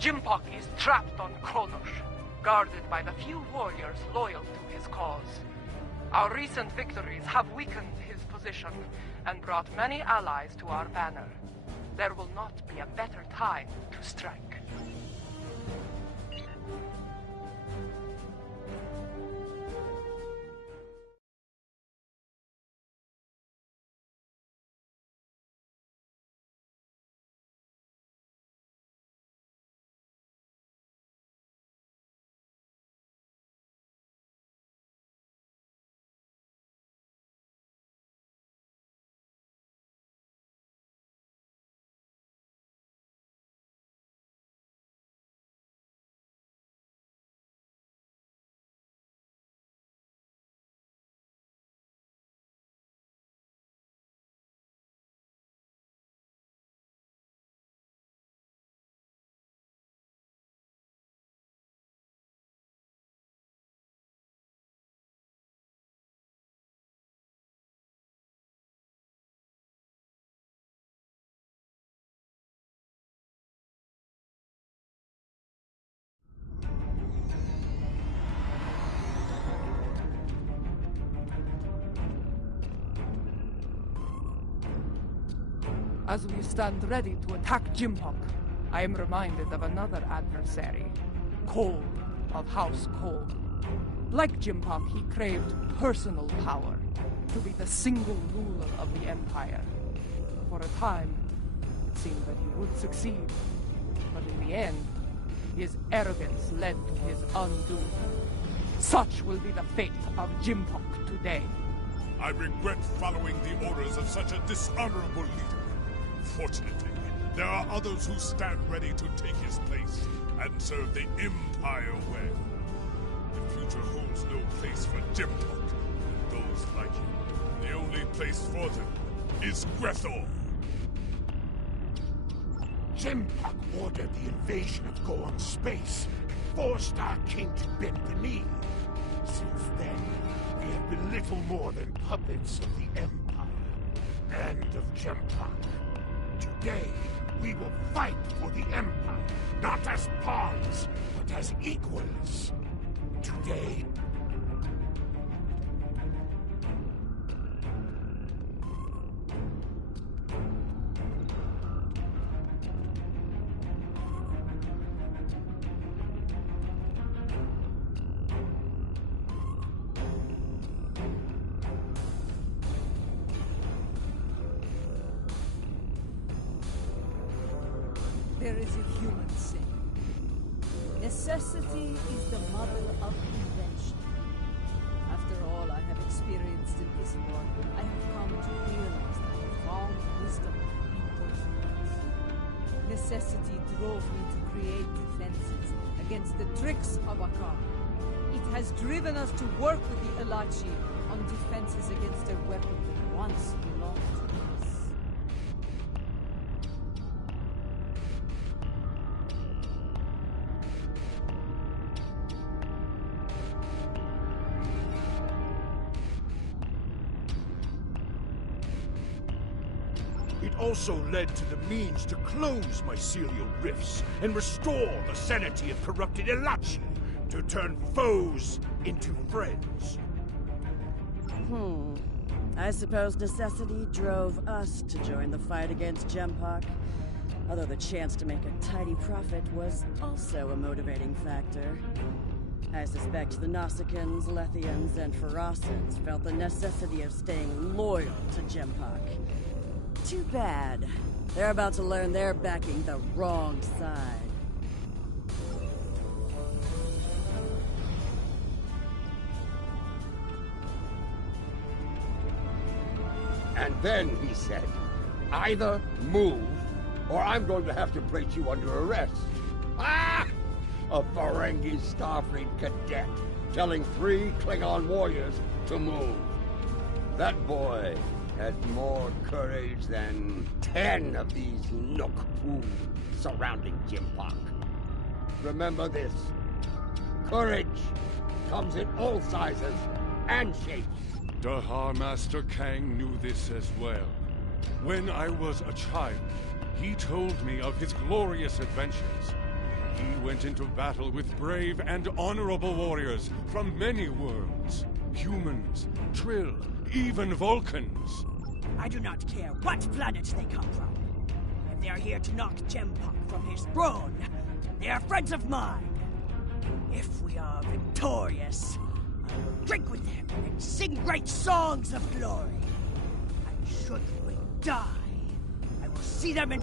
Jimpock is trapped on Kronos, guarded by the few warriors loyal to his cause. Our recent victories have weakened his position and brought many allies to our banner. There will not be a better time to strike. As we stand ready to attack Jimpock, I am reminded of another adversary, Cole of House Cole. Like Jimpock, he craved personal power, to be the single ruler of the Empire. For a time, it seemed that he would succeed, but in the end, his arrogance led to his undoing. Such will be the fate of Jimpock today. I regret following the orders of such a dishonorable leader. Fortunately, there are others who stand ready to take his place and serve the Empire well. The future holds no place for Jimpock and those like him. The only place for them is Grethor. Jimpock ordered the invasion of Goron space and forced our king to bend the knee. Since then, we have been little more than puppets of the Empire and of Jimpock. Today, we will fight for the Empire, not as pawns, but as equals. Today... There is a human saying, necessity is the mother of invention. After all I have experienced in this war, I have come to realize that I found wisdom in those words. Necessity drove me to create defenses against the tricks of Akar. It has driven us to work with the Elachi on defenses against a weapon that once belonged to us. It also led to the means to close mycelial rifts and restore the sanity of corrupted Elachi, to turn foes into friends. I suppose necessity drove us to join the fight against Jimpock. Although the chance to make a tidy profit was also a motivating factor. I suspect the Nausicaans, Lethians, and Pharasans felt the necessity of staying loyal to Jimpock. Too bad. They're about to learn they're backing the wrong side. And then he said, either move, or I'm going to have to place you under arrest. Ah! A Ferengi Starfleet cadet telling 3 Klingon warriors to move. That boy had more courage than 10 of these Nook pools surrounding Jimpock. Remember this. Courage comes in all sizes and shapes. Dahar Master Kang knew this as well. When I was a child, he told me of his glorious adventures. He went into battle with brave and honorable warriors from many worlds. Humans, Trill, even Vulcans. I do not care what planet they come from. If they are here to knock Jempok from his throne, they are friends of mine. If we are victorious, I will drink with them and sing great songs of glory. And should we die, I will see them in...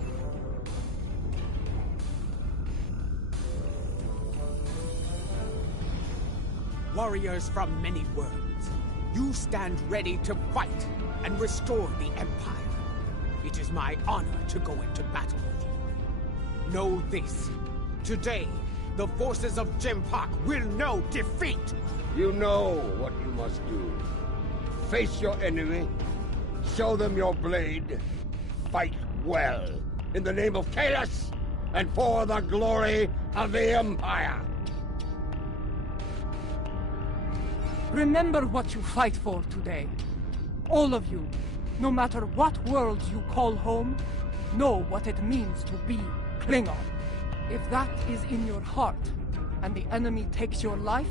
Warriors from many worlds, you stand ready to fight and restore the Empire. It is my honor to go into battle with you. Know this. Today, the forces of Jempok will know defeat! You know what you must do. Face your enemy, show them your blade, fight well, in the name of Kahless, and for the glory of the Empire! Remember what you fight for today. All of you, no matter what world you call home, know what it means to be Klingon. If that is in your heart, and the enemy takes your life,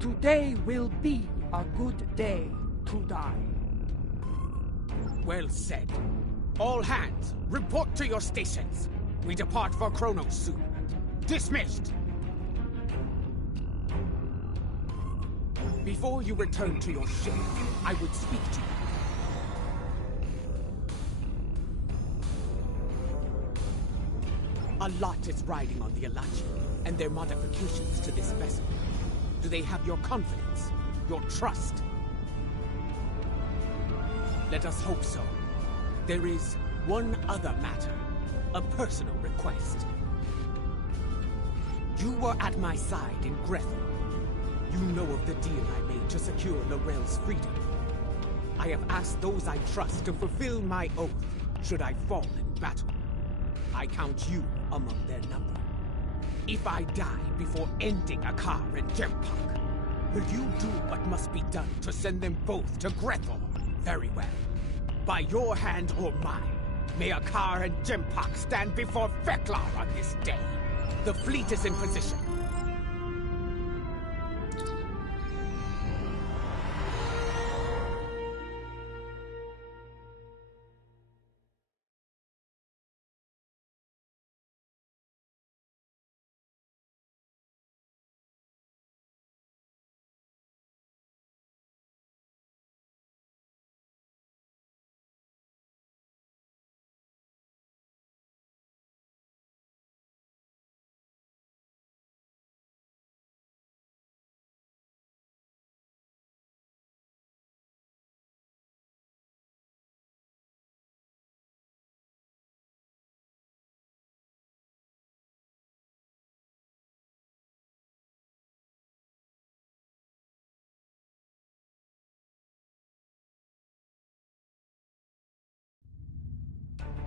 today will be a good day to die. Well said. All hands, report to your stations. We depart for Kronos soon. Dismissed! Before you return to your ship, I would speak to you. A lot is riding on the Alachi, and their modifications to this vessel. Do they have your confidence, your trust? Let us hope so. There is one other matter, a personal request. You were at my side in Grethel. You know of the deal I made to secure L'Rell's freedom. I have asked those I trust to fulfill my oath, should I fall in battle. I count you among their number. If I die before ending Akar and Jempok, will you do what must be done to send them both to Grethel? Very well. By your hand or mine, may Akar and Jempok stand before Fek'lhar on this day. The fleet is in position.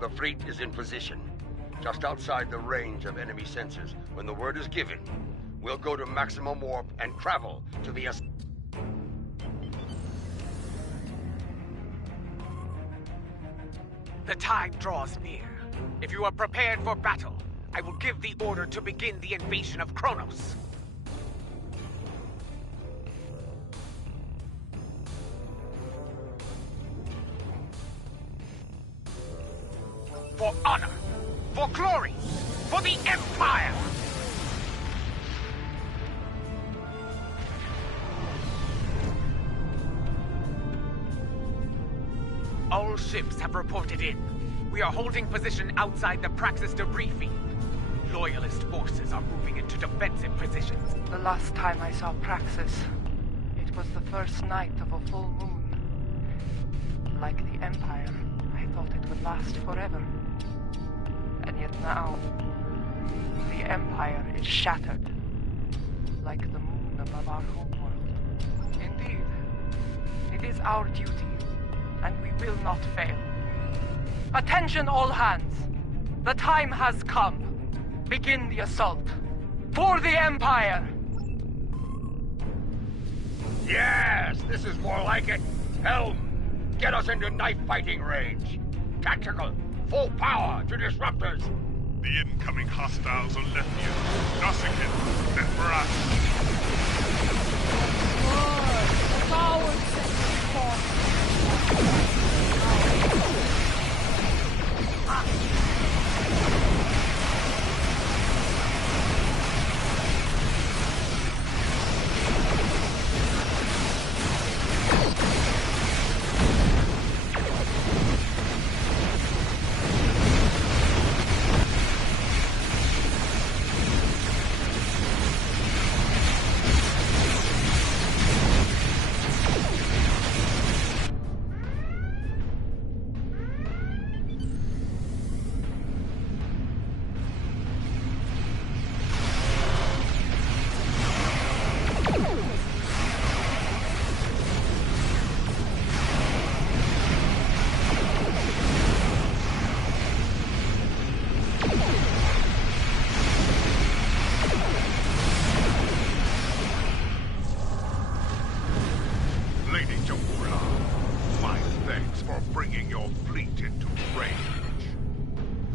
The fleet is in position, just outside the range of enemy sensors. When the word is given, we'll go to maximum warp and travel to the... The time draws near. If you are prepared for battle, I will give the order to begin the invasion of Kronos. For honor, for glory, for the Empire! All ships have reported in. We are holding position outside the Praxis debris field. Loyalist forces are moving into defensive positions. The last time I saw Praxis, it was the first night of a full moon. Like the Empire, I thought it would last forever. And yet now, the Empire is shattered, like the moon above our homeworld. Indeed, it is our duty, and we will not fail. Attention all hands! The time has come. Begin the assault. For the Empire! Yes, this is more like it. Helm, get us into knife fighting range. Tactical, full power to disruptors. The incoming hostiles are Lethian, Nausicaan, and Barat. The cowards set me forth.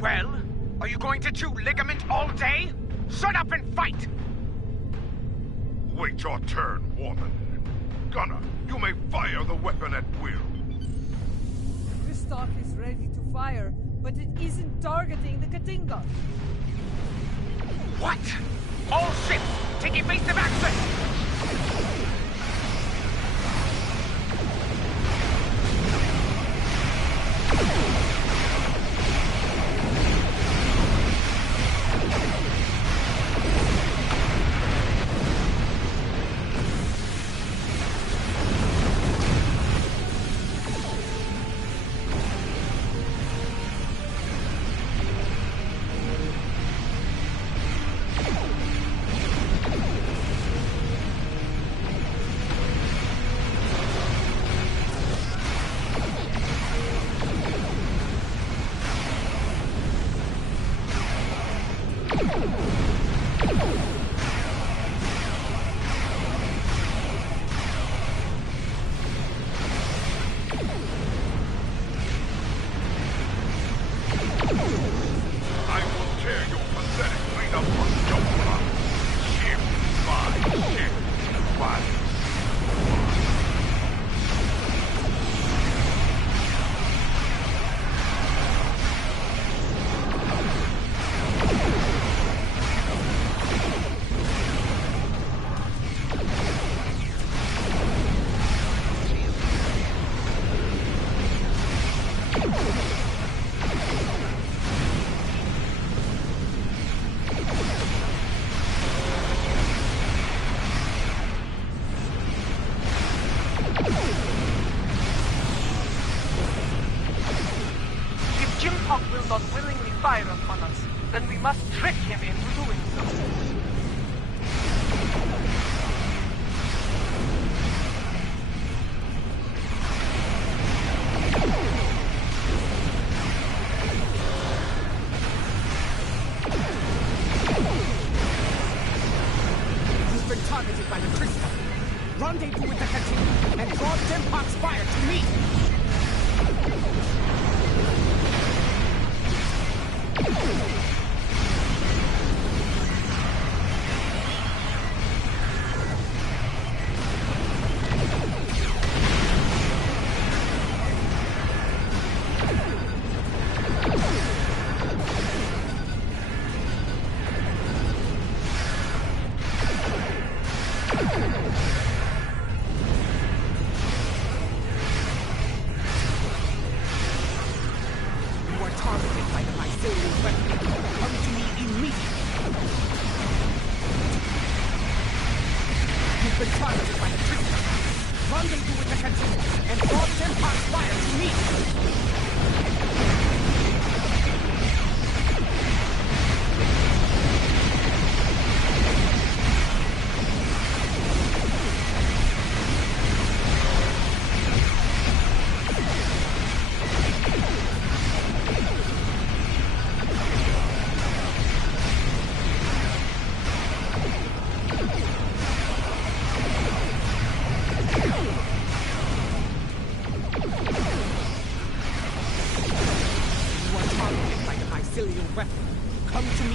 Well, are you going to chew ligament all day? Shut up and fight! Wait your turn, woman. Gunner, you may fire the weapon at will. Kristoff is ready to fire, but it isn't targeting the Katinga. What? All ships, take evasive action! Fire upon us, then we must trick him into doing so. You've been targeted by the crystal. Rendezvous with the Katinga and draw Jempok's fire to me. You are targeted by the Mycelian weapon.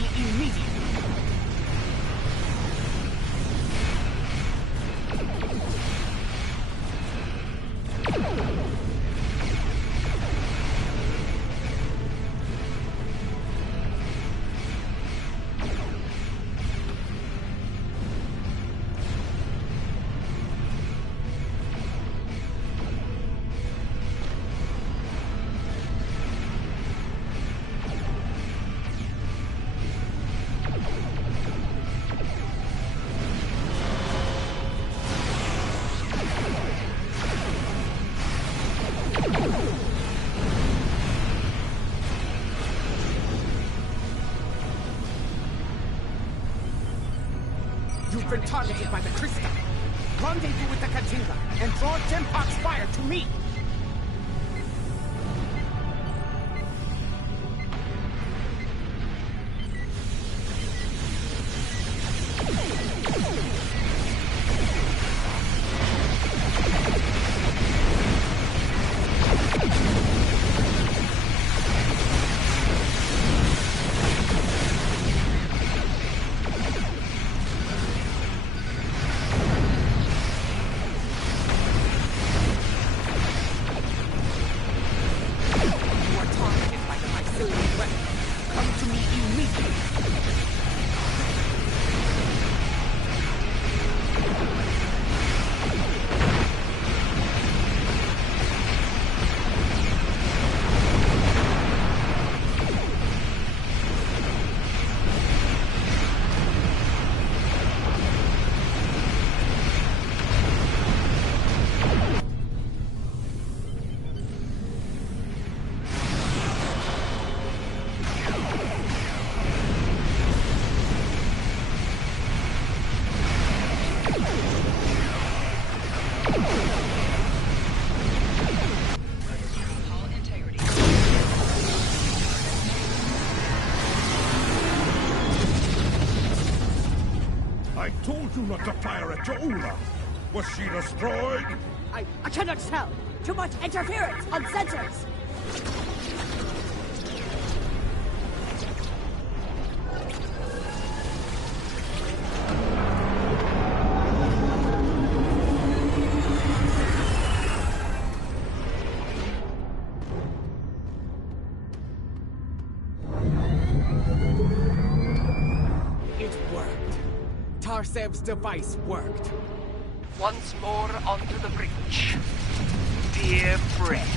me immediately. You've been targeted by the Crystal. Rendezvous with the Katinga and draw Jempok's fire to me. I told you not to fire at Ja'ula. Was she destroyed? I cannot tell. Too much interference on sensors. It worked. Tarsev's device worked. Once more onto the breach. Dear friend.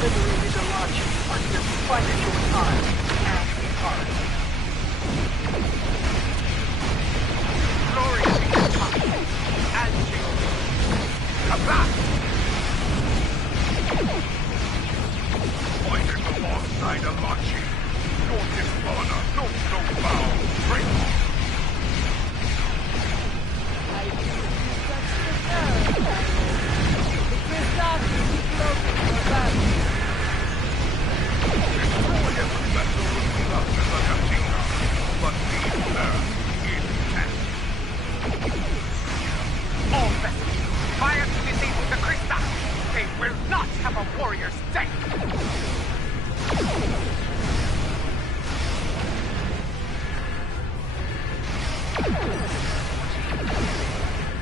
Liberated the launch until we find it your time and hard. Glory be to God and Jehovah. Kabah! Fighting alongside Alachi. No dishonor, no bow. Break off. I believe you touched the nerve. The Kristoff will be closer for battle. Destroy every vessel with enough as a Katinga. But leave her intact. All vessels, fire to disable the Crystal. They will not have a warrior's day.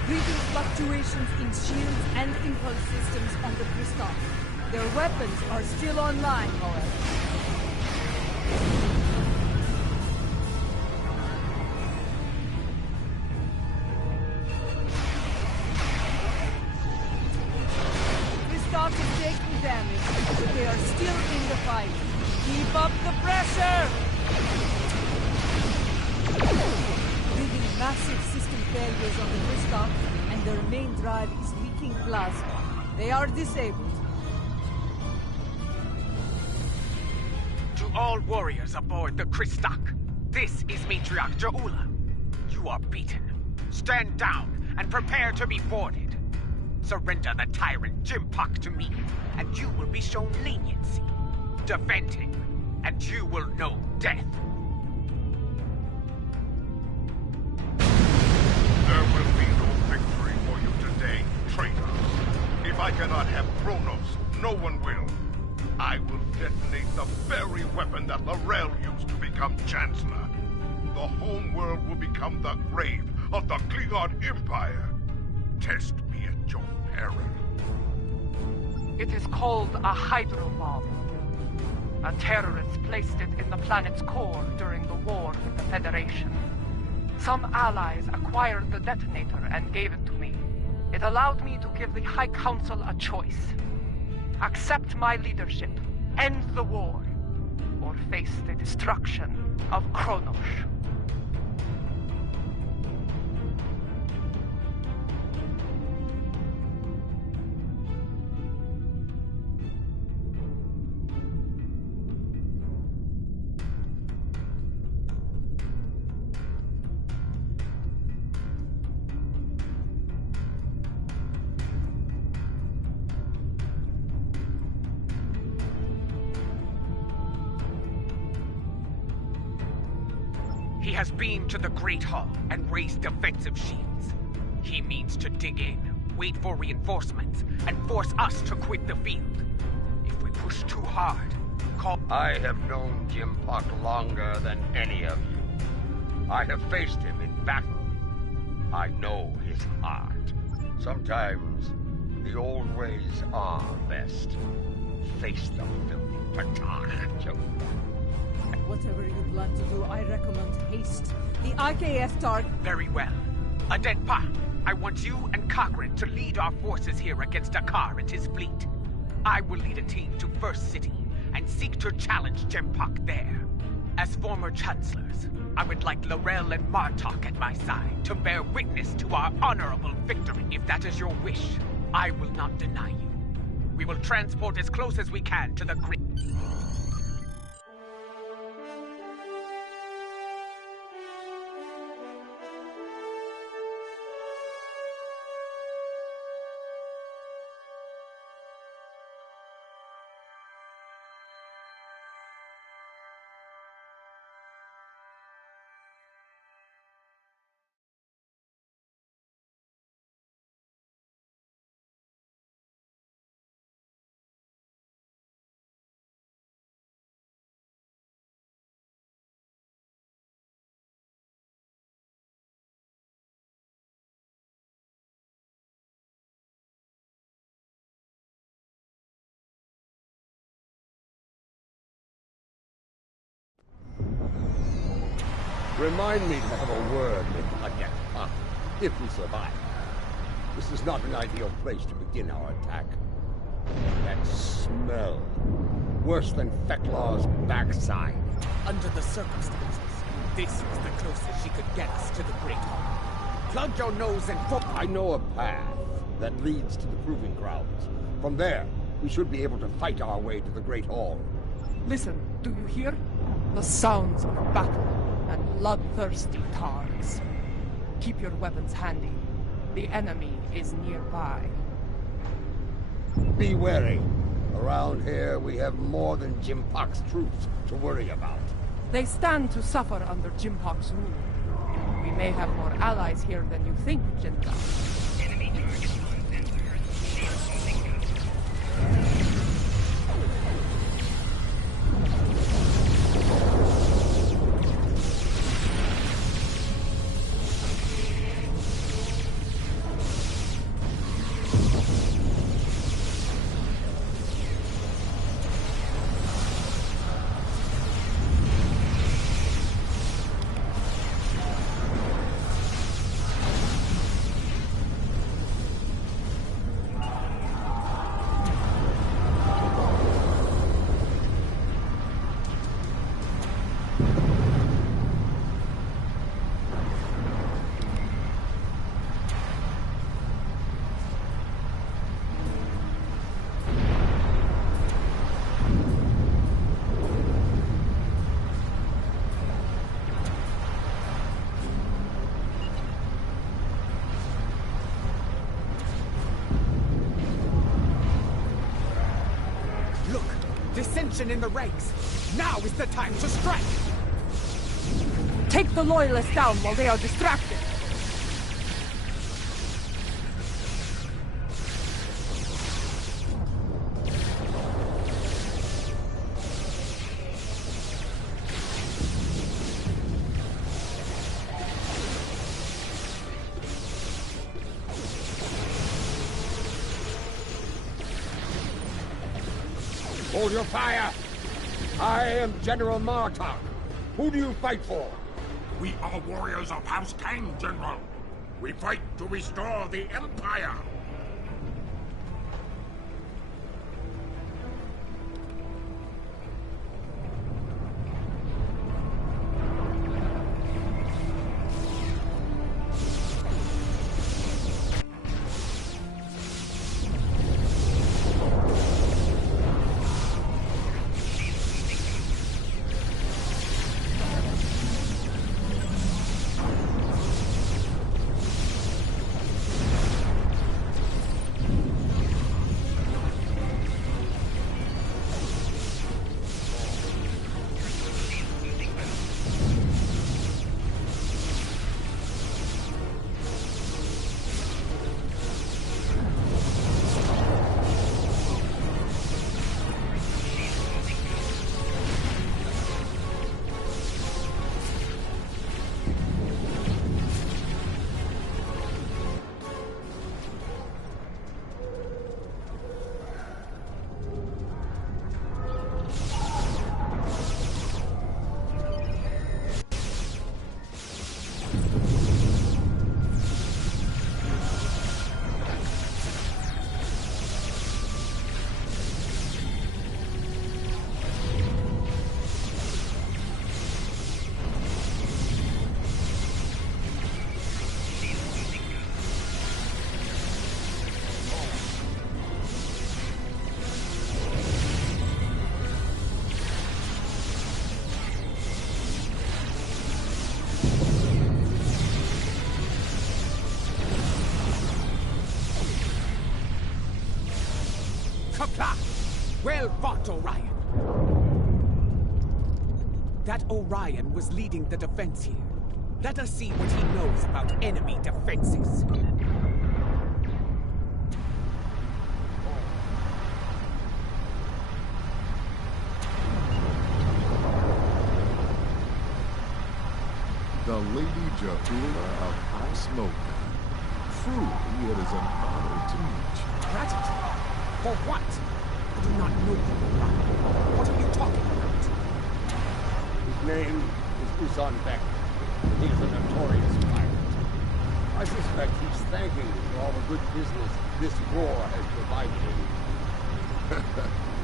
Reading fluctuations in shields and impulse systems on the Kristoff. Their weapons are still online, however. Kristoff is taking damage, but they are still in the fight. Keep up the pressure! Reading massive system failures on the Kristoff, and their main drive is leaking plasma. They are disabled. To all warriors aboard the Kristak, this is Matriarch Ja'ula. You are beaten. Stand down and prepare to be boarded. Surrender the tyrant Jempok to me, and you will be shown leniency. Defend him, and you will know death. cannot have Kronos. No one will. I will detonate the very weapon that L'Rell used to become Chancellor. The homeworld will become the grave of the Klingon Empire. Test me at your peril. It is called a hydrobomb. A terrorist placed it in the planet's core during the war with the Federation. Some allies acquired the detonator and gave it to me. It allowed me to give the High Council a choice. Accept my leadership, end the war, or face the destruction of Kronos. He has beamed to the Great Hall and raised defensive shields. He means to dig in, wait for reinforcements, and force us to quit the field. If we push too hard, I have known Jimpock longer than any of you. I have faced him in battle. I know his heart. Sometimes the old ways are best. Face the filthy Patach, Joe. Whatever you plan to do, I recommend haste. The IKF target... Very well. Adenpa, I want you and Cochrane to lead our forces here against Akar and his fleet. I will lead a team to First City and seek to challenge Jempock there. As former chancellors, I would like L'Rell and Martok at my side to bear witness to our honorable victory. If that is your wish, I will not deny you. We will transport as close as we can to the Great... Remind me to have a word with Adenpa, if we survive. This is not an ideal place to begin our attack. That smell. Worse than Feklar's backside. Under the circumstances, this was the closest she could get us to the Great Hall. Plug your nose and I know a path that leads to the Proving Grounds. From there, we should be able to fight our way to the Great Hall. Listen, do you hear? The sounds of battle and bloodthirsty Targs. Keep your weapons handy. The enemy is nearby. Be wary. Around here, we have more than Jimpock's troops to worry about. They stand to suffer under Jimpock's rule. We may have more allies here than you think, Jinta. Enemy target on sensor. Dissension in the ranks. Now is the time to strike! Take the Loyalists down while they are distracted. Hold your fire! I am General Martok. Who do you fight for? We are warriors of House Kang, General. We fight to restore the Empire. Well fought, Orion. That Orion was leading the defense here. Let us see what he knows about enemy defenses. The Lady Jahula of House Mocha. Truly, it is an honor to meet you. Gratitude? For what? I do not know you, Orion. What are you talking about? His name is Usan Beck. He is a notorious pirate. I suspect he's thanking you for all the good business this war has provided him.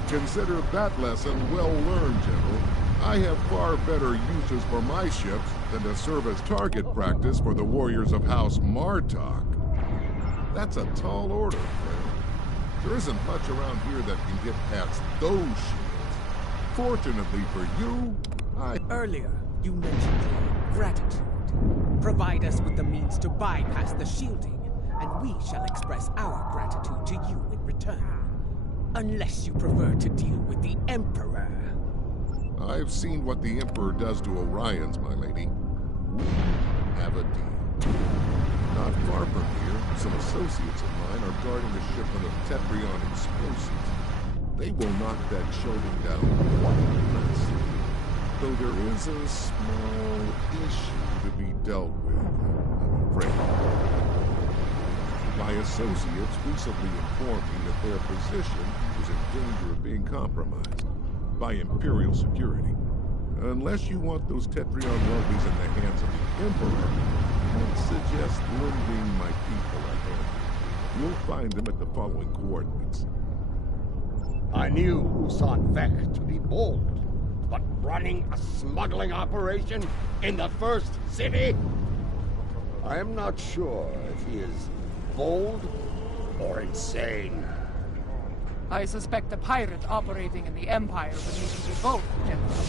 Consider that lesson well learned, General. I have far better uses for my ships than to serve as target practice for the warriors of House Martok. That's a tall order, friend. There isn't much around here that can get past those shields. Fortunately for you, Earlier, you mentioned your gratitude. Provide us with the means to bypass the shielding, and we shall express our gratitude to you in return. Unless you prefer to deal with the Emperor. I've seen what the Emperor does to Orions, my lady. We have a deal. Not far from here, some associates of mine are guarding a shipment of Tetrion explosives. They will knock that shielding down quite nicely. Though there is a small issue to be dealt with, I'm afraid. My associates recently informed me that their position is in danger of being compromised by Imperial security. Unless you want those Tetrion wealthies in the hands of the Emperor, I'd suggest lending my people a hand. You'll find them at the following coordinates. I knew Usan Vek to be bold, but running a smuggling operation in the first city? I am not sure if he is bold or insane. I suspect a pirate operating in the Empire would need to be both, General.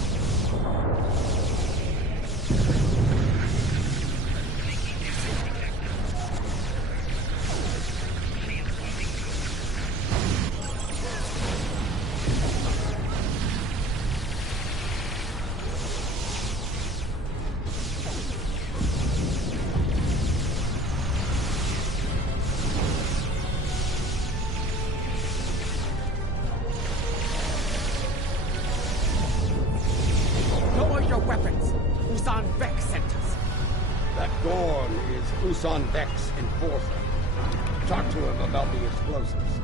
Usan Vek's enforcer. Talk to him about the explosives.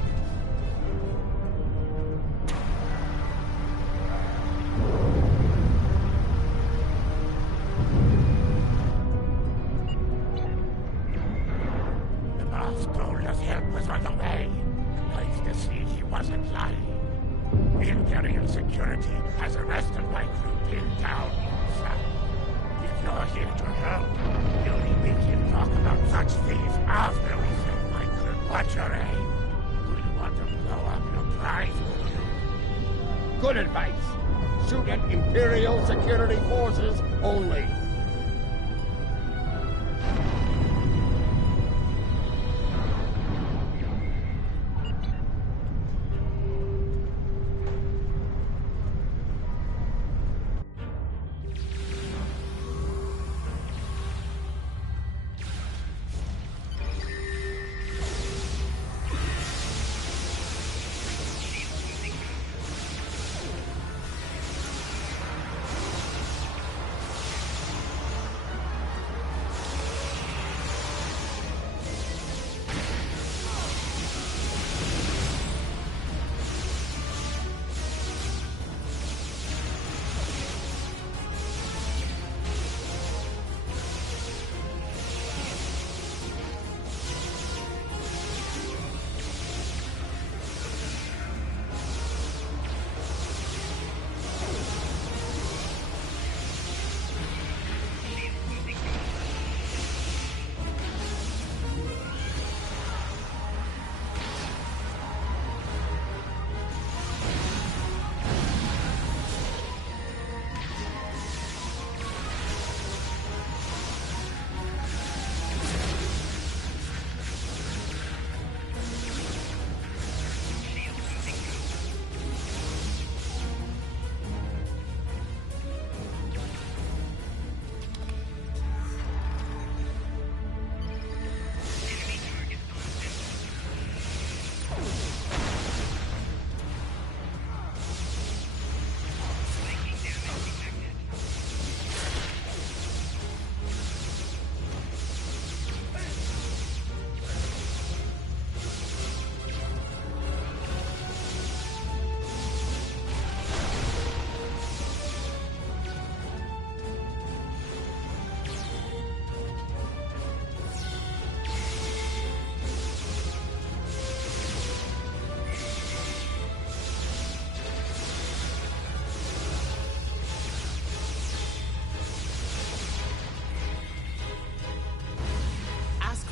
wasn't lying. Imperial security has arrested my crew pinned down inside. If you're here to help, you'll we can talk about such things after we send my crew. What's your aim? Do you want to blow up your prize with you? Good advice. Shoot at Imperial security forces only.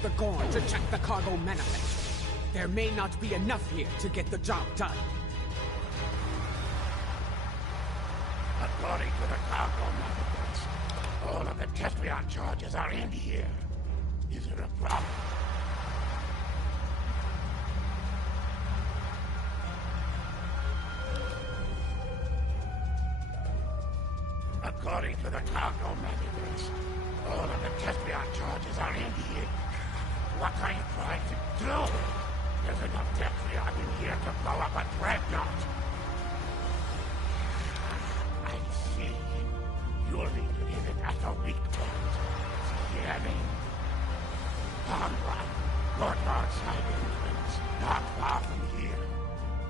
The Gorn to check the cargo manifest. There may not be enough here to get the job done. According to the cargo manifest, all of the Tetrion charges are in here. Is there a problem? According to the cargo manifest, all of the Tetrion charges are in here. What are you trying to do? There's enough Tetrion in here to blow up a dreadnought. I see. You'll need to hit it at a weak point. Hear me? Conrad, Lord Northside influence, not far from here.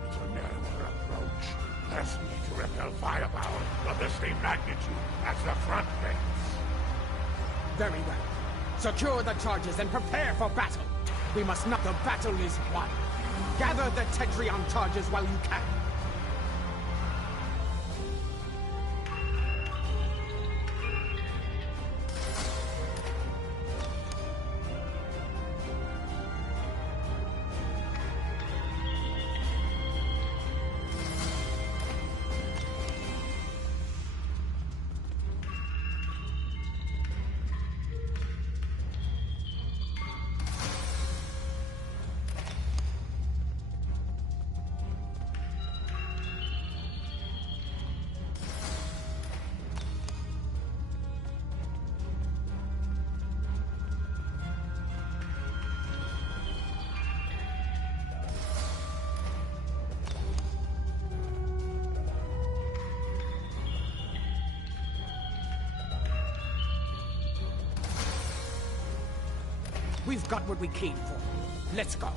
It's a narrower approach. Less need to repel firepower of the same magnitude as the front range. Very well. Secure the charges and prepare for battle. We must not. The battle is won. Gather the Tetrion charges while you can. We've got what we came for. Let's go.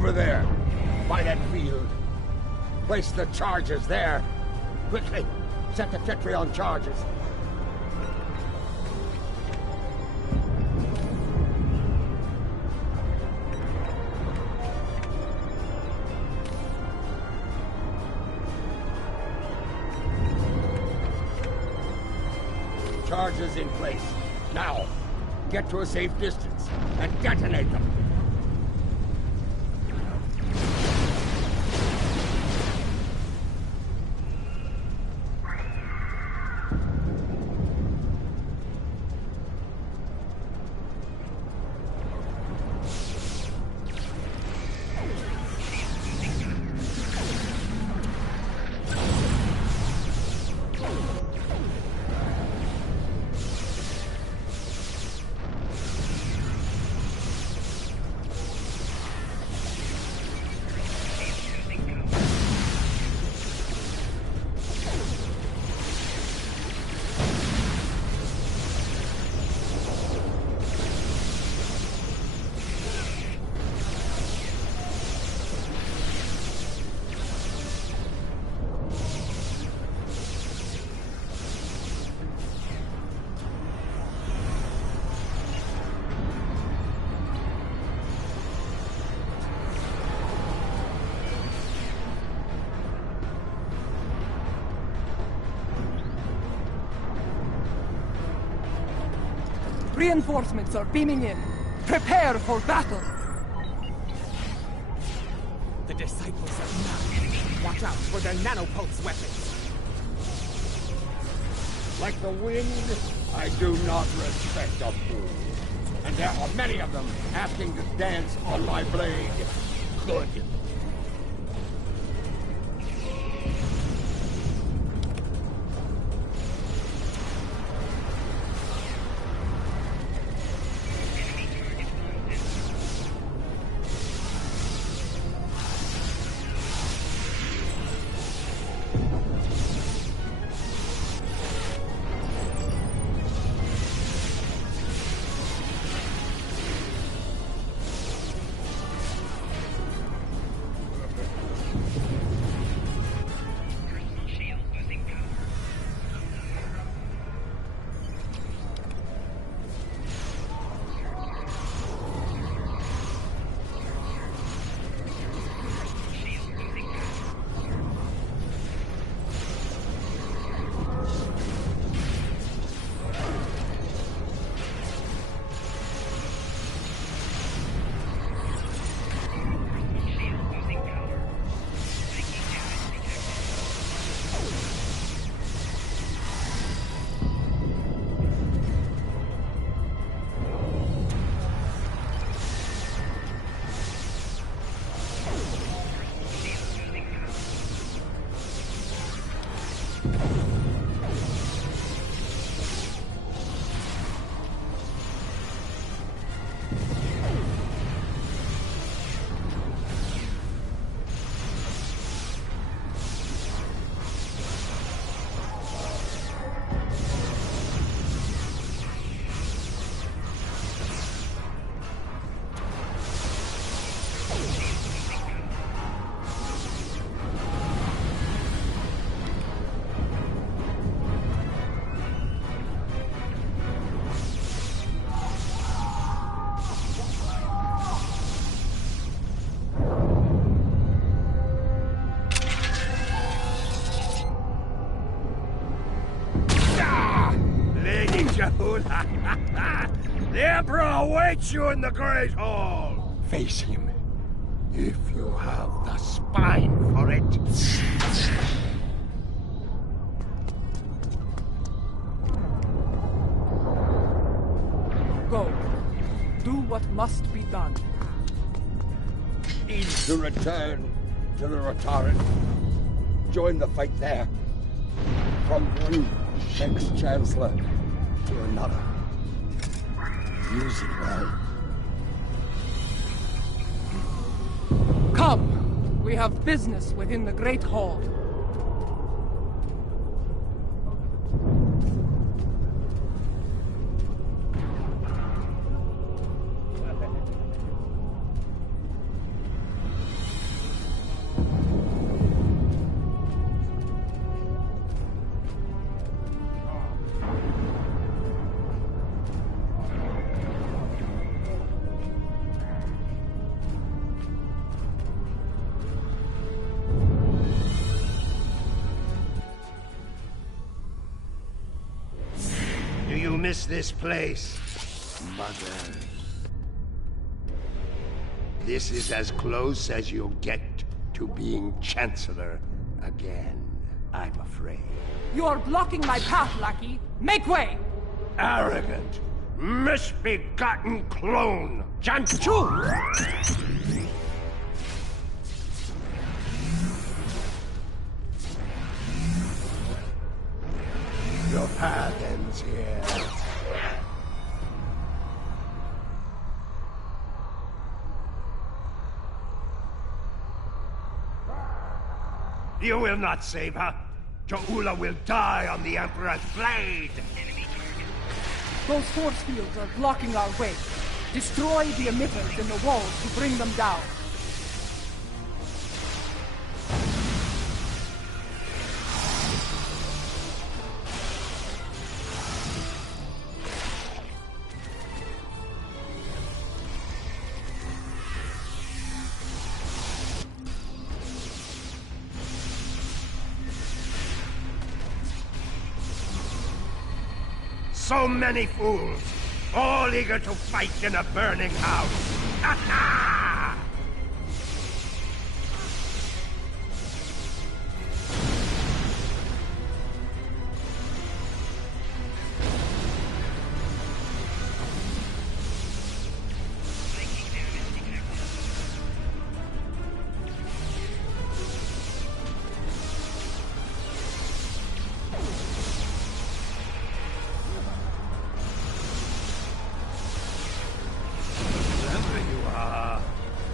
over there, by that field. Place the charges there. Quickly, set the Tetrion charges. Charges in place. Now, get to a safe distance and detonate them. Reinforcements are beaming in. Prepare for battle. The disciples of Nag. Watch out for their nanopulse weapons. Like the wind, I do not respect a fool. And there are many of them asking to dance on my blade. Good. The Emperor awaits you in the Great Hall! Face him, if you have the spine for it. Go. Do what must be done. Need to return to the Rotaren. Join the fight there. From one ex-chancellor to another. Use it well. Come! We have business within the Great Hall. miss this place, Mother. This is as close as you'll get to being Chancellor again, I'm afraid. You are blocking my path, lackey. Make way! Arrogant, misbegotten clone! Janchu! Your path ends here. You will not save her. Ja'ula will die on the Emperor's blade! Those force fields are blocking our way. Destroy the emitters in the walls to bring them down. So many fools, all eager to fight in a burning house. Ha ha!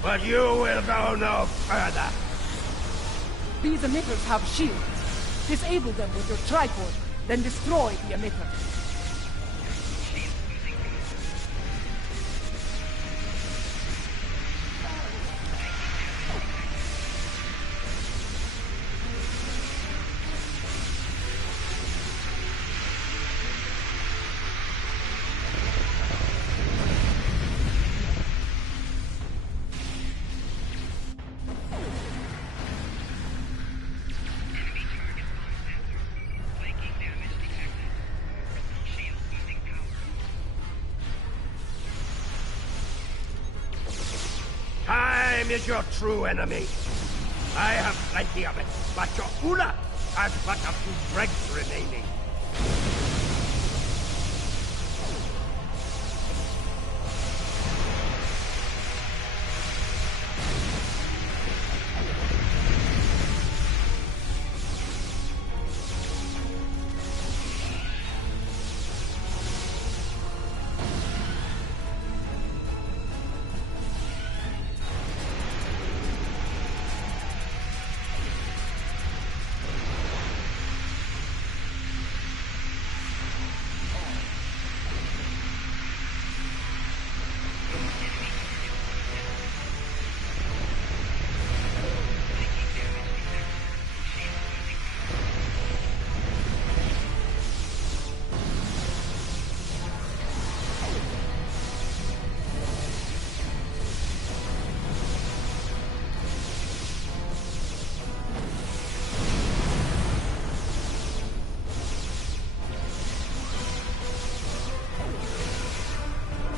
But you will go no further. These emitters have shields. Disable them with your tripod, then destroy the emitter. Time is your true enemy. I have plenty of it, but Ja'ula has but a few dregs remaining.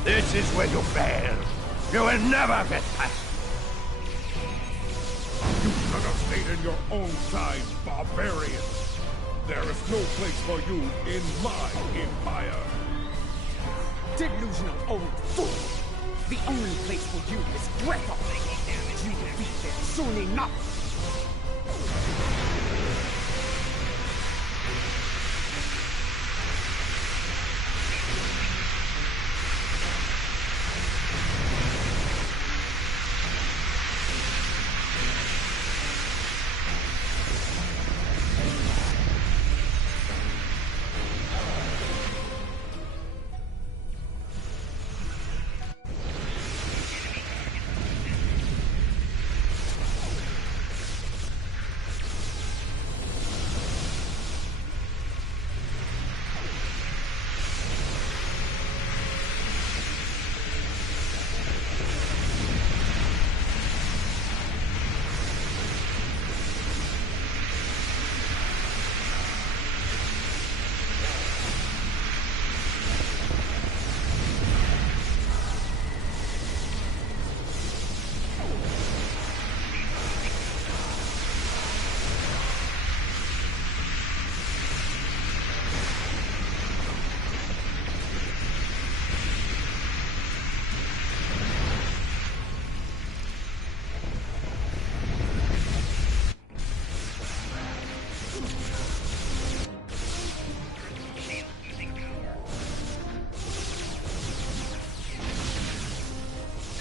This is where you fail. You will never get past. You should have stayed in your own side, barbarian. There is no place for you in my empire. Delusional old fool! The only place for you is Grethel! You will be there soon enough!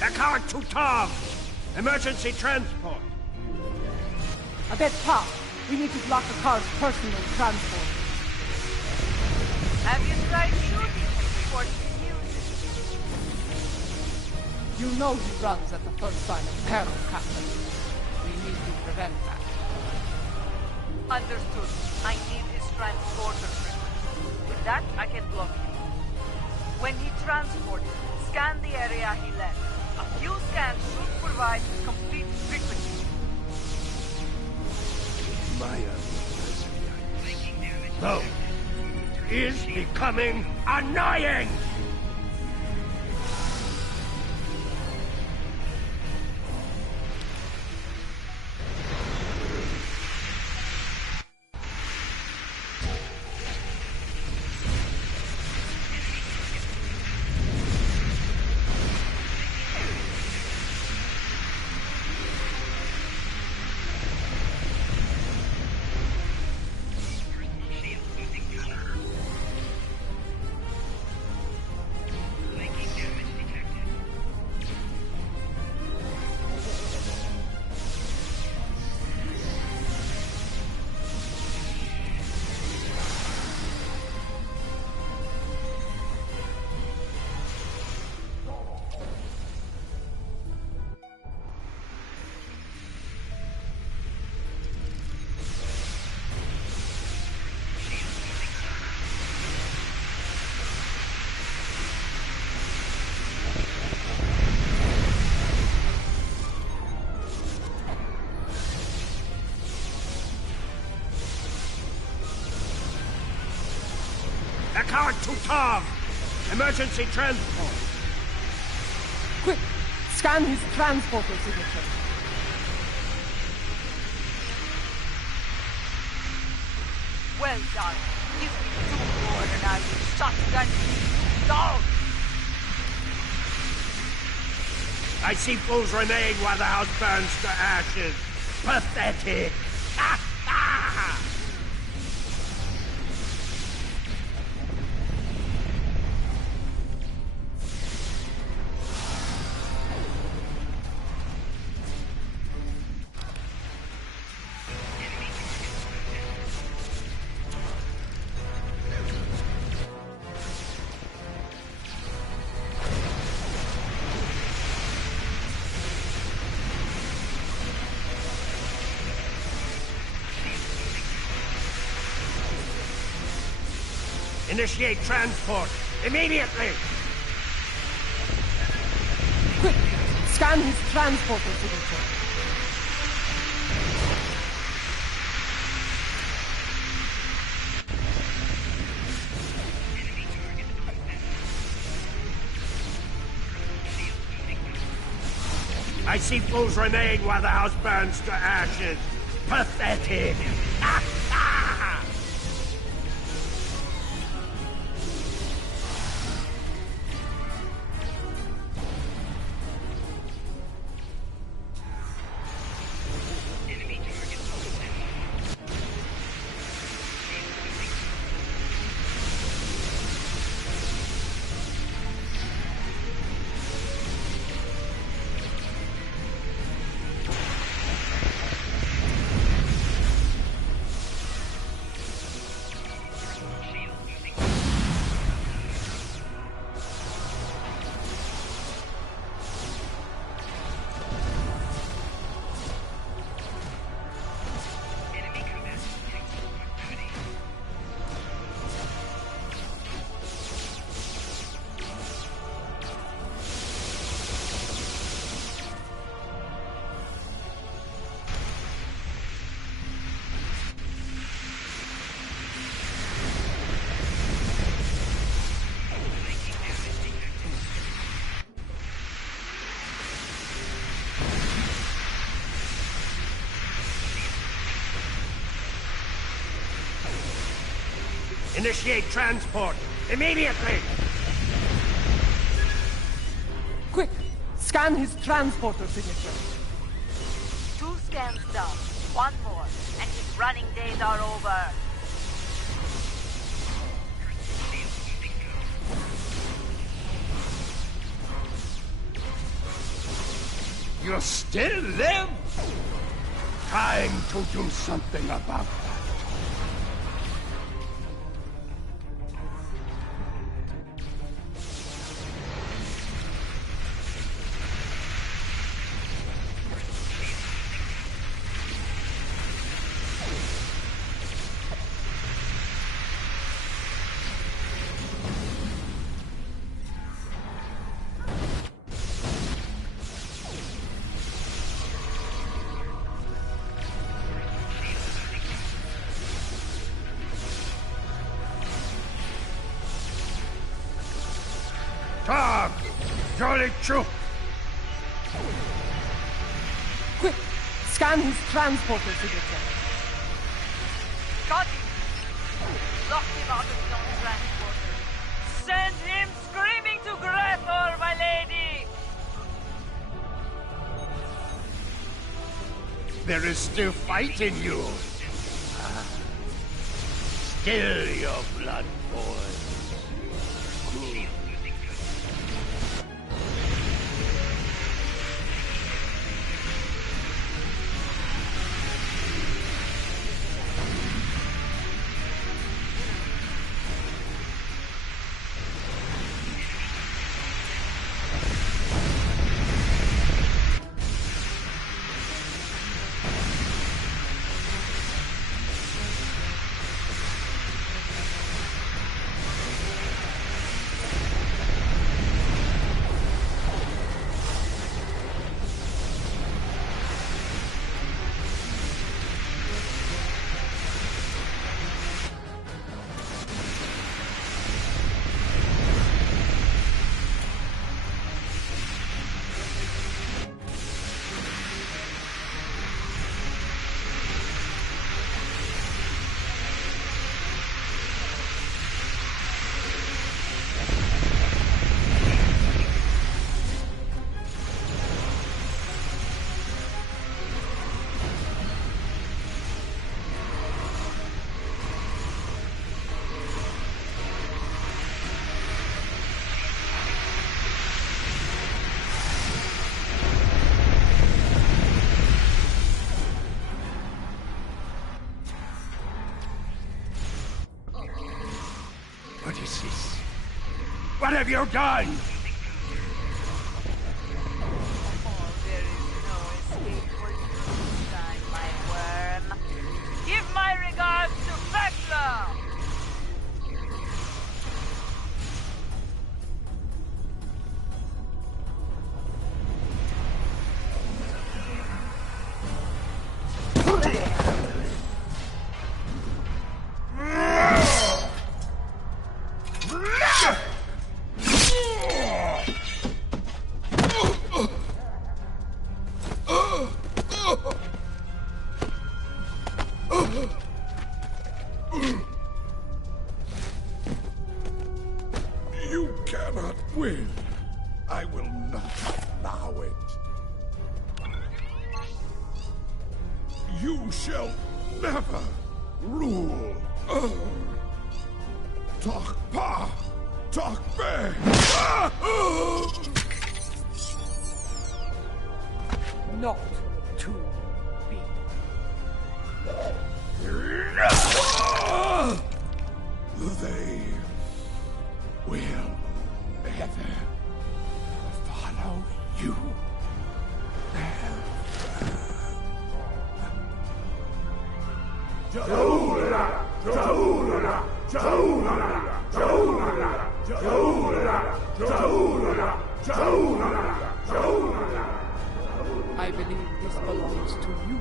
Eckhart to Tom! Emergency transport! Adet Pa, we need to block the car's personal transport. Have you tried shooting before he uses? You know he runs at the first sign of peril, Captain. We need to prevent that. Understood. I need his transporter frequency. With that, I can block him. When he transports, scan the area he left. A few scans should provide complete frequency. Maya. No. Is becoming annoying! Eckhart to Tom! Emergency transport! Quick! Scan his transporter signature. Well done. Give me 2 more and I will shotgun you down. I see fools remain while the house burns to ashes. Pathetic! Ha ha! Initiate transport! Immediately! Quick! Scan his transporter signature. I see fools remain while the house burns to ashes. Pathetic! Ha ha! Initiate transport! Immediately! Quick! Scan his transporter signature. 2 scans done. 1 more, and his running days are over. You still live? Time to do something about that. Talk! Jolly Chuck! Quick! Scan his transporter signature. Got him! Lock him out of his own transporter. Send him screaming to Grethor, my lady! There is still fight in you. Still your blood boils. What is this? What have you done? Oh, there is no escape for you this time, my worm. Give my regards to Vecla! You cannot win. I will not allow it. You shall never rule. Talk pa, talk be. Not to be. They will never follow you. I believe this belongs to you.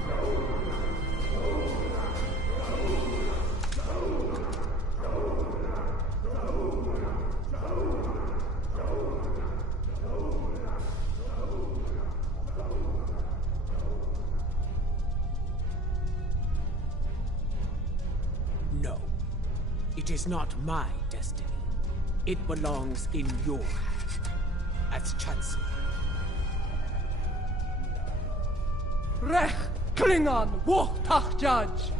No. It is not my destiny. It belongs in your hand, as Chancellor. Rech Klingon Wochtach Judge!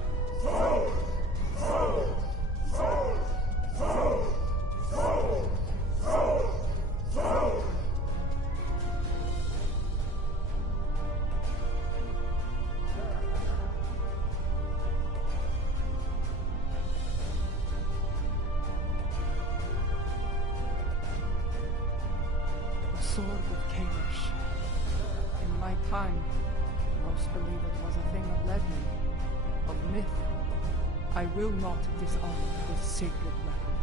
sword of Kalish. In my time, most believe it was a thing of legend, of myth. I will not dishonor this sacred weapon.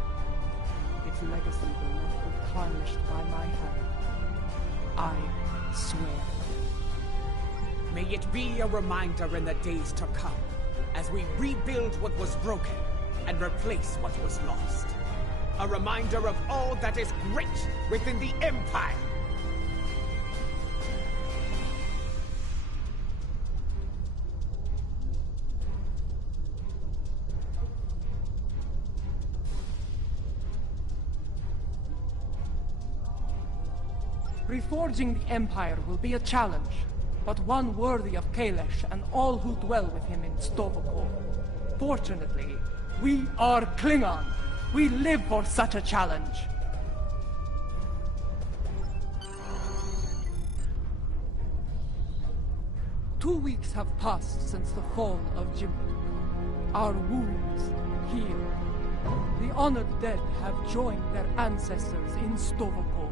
Its legacy will not be tarnished by my hand. I swear. May it be a reminder in the days to come, as we rebuild what was broken and replace what was lost. A reminder of all that is great within the Empire. Reforging the Empire will be a challenge, but one worthy of Kalish and all who dwell with him in Sto-vo-kor. Fortunately, we are Klingon. We live for such a challenge. Two weeks have passed since the fall of Jimbo. Our wounds heal. The honored dead have joined their ancestors in Sto-vo-kor.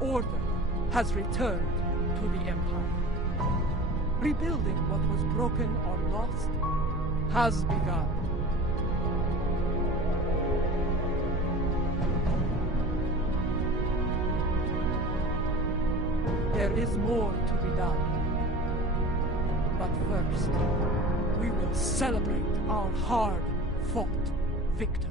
Order has returned to the Empire. Rebuilding what was broken or lost has begun. There is more to be done. But first, we will celebrate our hard-fought victory.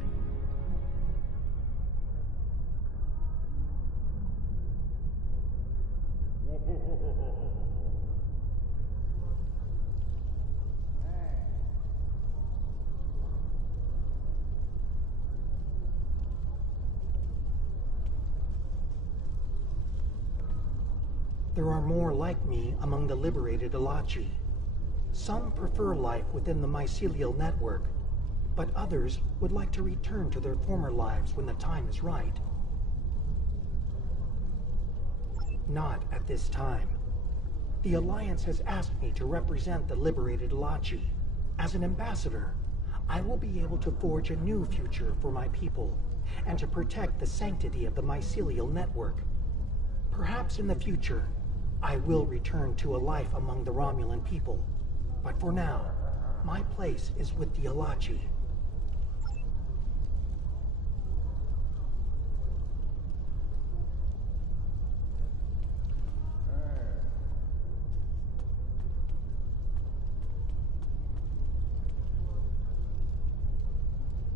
There are more like me among the liberated Elachi. Some prefer life within the mycelial network, but others would like to return to their former lives when the time is right. Not at this time. The Alliance has asked me to represent the liberated Elachi. As an ambassador, I will be able to forge a new future for my people, and to protect the sanctity of the mycelial network. Perhaps in the future, I will return to a life among the Romulan people. But for now, my place is with the Elachi.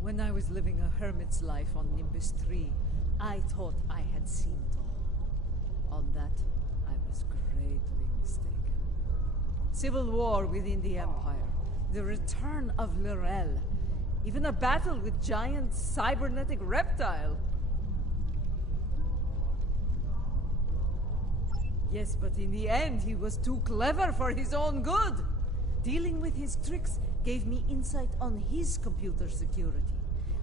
When I was living a hermit's life on Nimbus 3, I thought I had seen it all. On that, I was greatly mistaken. Civil war within the Empire, the return of Lorel, even a battle with giant cybernetic reptile. Yes, but in the end, he was too clever for his own good. Dealing with his tricks gave me insight on his computer security.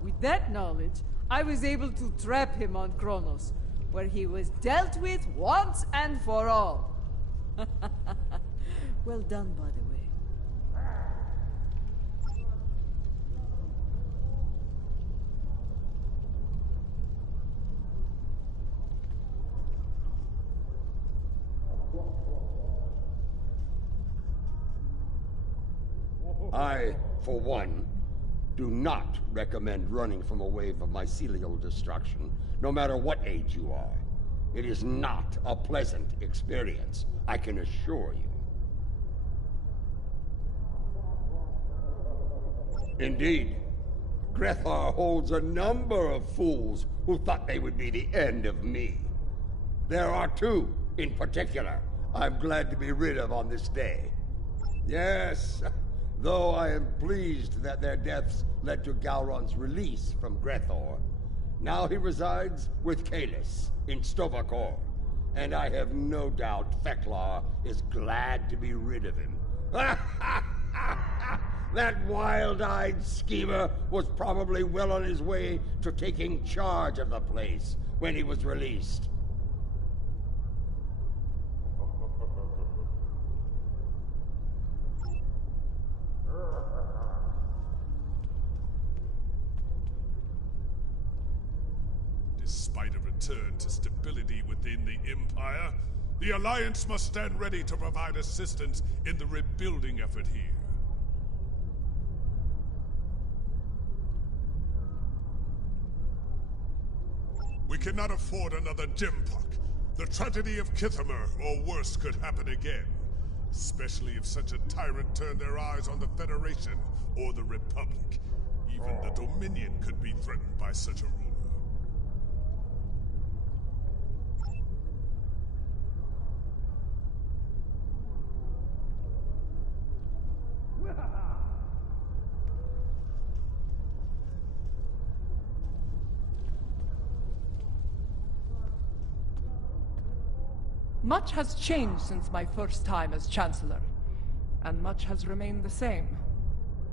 With that knowledge, I was able to trap him on Kronos, where he was dealt with once and for all. Well done, by the way. I, for one, do not recommend running from a wave of mycelial destruction, no matter what age you are. It is not a pleasant experience, I can assure you. Indeed, Grethar holds a number of fools who thought they would be the end of me. There are two, in particular, I'm glad to be rid of on this day. Yes, though I am pleased that their deaths led to Gowron's release from Grethor. Now he resides with Kalis in Sto-vo-kor, and I have no doubt Feklar is glad to be rid of him. That wild-eyed schemer was probably well on his way to taking charge of the place when he was released. Despite a return to stability within the Empire, the Alliance must stand ready to provide assistance in the rebuilding effort here. We cannot afford another Jempok. The tragedy of Kithamer, or worse, could happen again. Especially if such a tyrant turned their eyes on the Federation or the Republic. Even the Dominion could be threatened by such a ruler. Much has changed since my first time as Chancellor, and much has remained the same.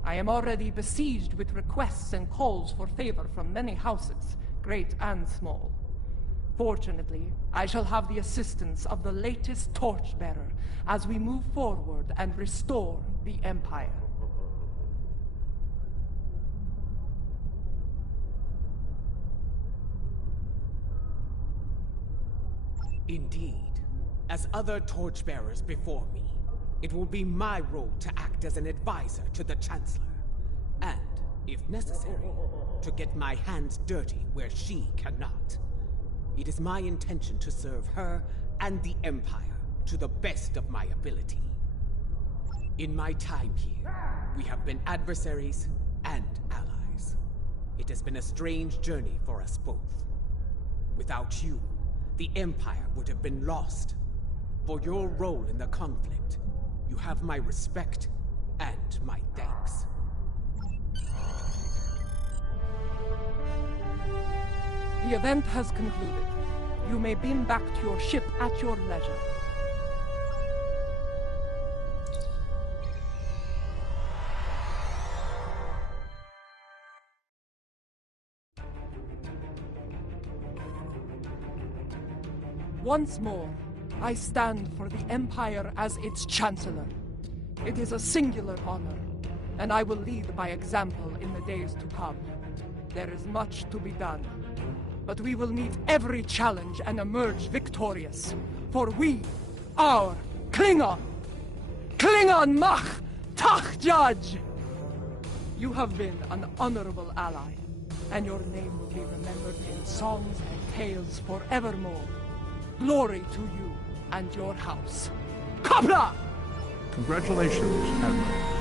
I am already besieged with requests and calls for favor from many houses, great and small. Fortunately, I shall have the assistance of the latest torchbearer as we move forward and restore the Empire. Indeed. As other torchbearers before me, it will be my role to act as an advisor to the Chancellor. And, if necessary, to get my hands dirty where she cannot. It is my intention to serve her and the Empire to the best of my ability. In my time here, we have been adversaries and allies. It has been a strange journey for us both. Without you, the Empire would have been lost. For your role in the conflict, you have my respect and my thanks. The event has concluded. You may beam back to your ship at your leisure. Once more, I stand for the Empire as its Chancellor. It is a singular honor, and I will lead by example in the days to come. There is much to be done, but we will meet every challenge and emerge victorious. For we are Klingon! Klingon Mach Tach Judge! You have been an honorable ally, and your name will be remembered in songs and tales forevermore. Glory to you and your house. Kopla! Congratulations, Admiral.